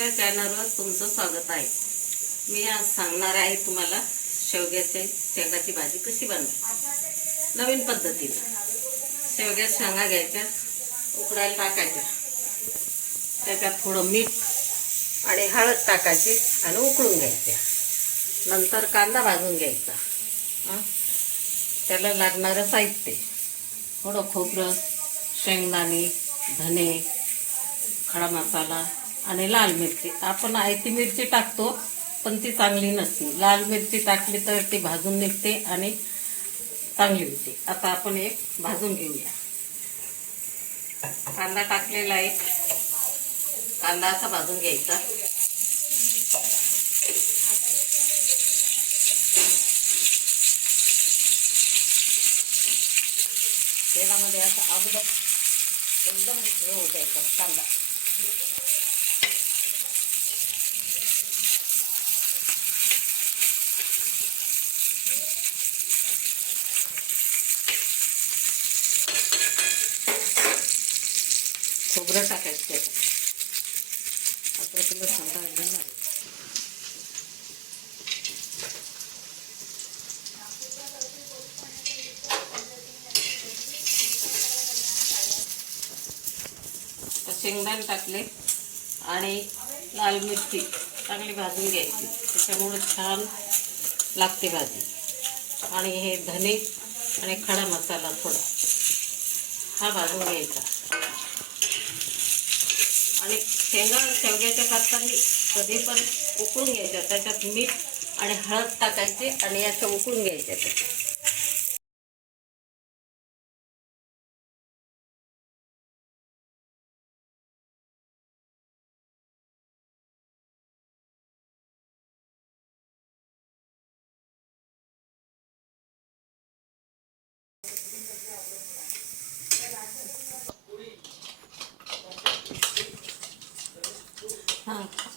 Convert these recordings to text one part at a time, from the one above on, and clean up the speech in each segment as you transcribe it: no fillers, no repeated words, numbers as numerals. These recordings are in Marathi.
आपल्या चॅनलवर तुमचं स्वागत आहे। मी आज सांगणार आहे तुम्हाला शेवग्याची भाजी कशी बनवायची नवीन पद्धतीने। शेवग्याच्या शेंगा घ्यायच्या, उकडायला टाकायच्या, त्याच्यात थोडं मीठ आणि हळद टाकायची आणि उकळून घ्यायच्या। नंतर कांदा भाजून घ्यायचा। त्याला लागणारं साहित्य थोडं खोबरं, शेंगदाणे, धने, खडा मसाला आणि लाल मिरची। आपण आयती मिरची टाकतो पण ती चांगली नसते, लाल मिरची टाकली तर ती भाजून निघते आणि चांगली होते। आता आपण एक भाजून घेऊया। कांदा टाकलेला आहे, कांदा असा भाजून घ्यायचा। तेलामध्ये असं अगोदर एकदम हे होत द्यायचा कांदा। खोबरं टाकायचं त्याच्यात, अद्रक लसूण टाकलं। शेंगदाणे टाकले आणि लाल मिरची चांगली भाजून घ्यायची, त्याच्यामुळे छान लागते भाजी। आणि हे धने आणि खडा मसाला थोडा हा भाजून घ्यायचा। आणि शेवग्याच्या पातांनी कधी पण उकळून घ्यायच्या, त्याच्यात मीठ आणि हळद टाकायचे आणि याचं उकळून घ्यायचं।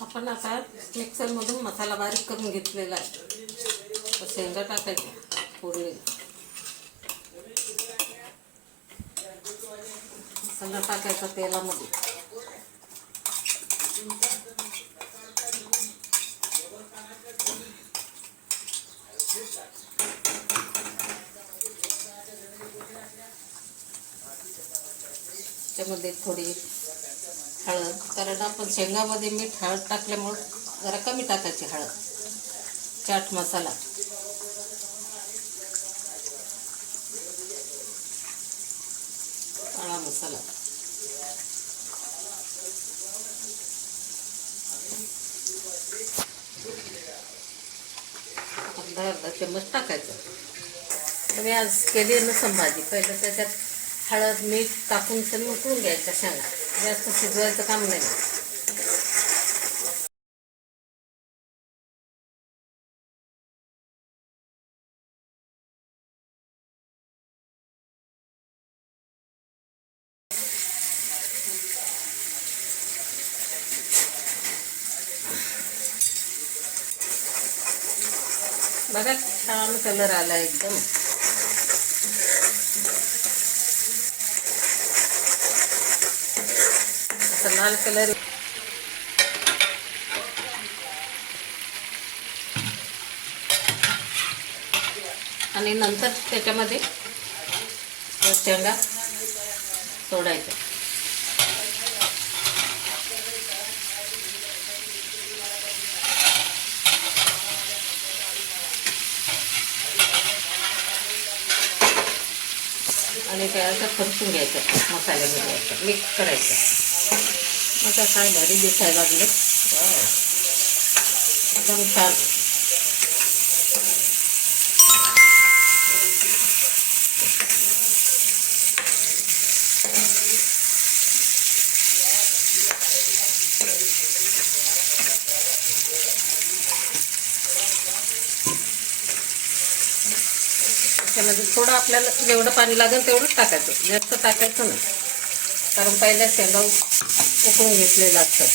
आपण आता मिक्सरमधून मसाला बारीक करून घेतलेला आहे। शेंगा टाकायच्या फोडणी, मसाला टाकायचा तेलामध्ये। त्यामध्ये थोडी हळद, कारण आपण शेंगामध्ये मीठ हळद टाकल्यामुळे जरा कमी टाकायची हळद। चाट मसाला, काळा मसाला, अर्धा चम्मच टाकायचं। मी आज केली नसं भाजी, पहिलं त्याच्यात हळद मीठ टाकून तर उकळून घ्यायचं शेंगा, जास्त शिजवायचं काम नाही। बघा छान कलर आला एकदम। आता लाल कलर आणि नंतर त्याच्यामध्ये शेंगा सोडायच्या। आणि ते असं परतून घ्यायचं, मसाल्यामध्ये मिक्स करायचं। आता काय भारी दिसायला लागलं, एकदम छान। त्याच्यामध्ये थोडं आपल्याला जेवढं पाणी लागेल तेवढंच टाकायचं, जास्त टाकायचं नाही, कारण पहिल्या शेंगा उकळून घेतलेलं असतं।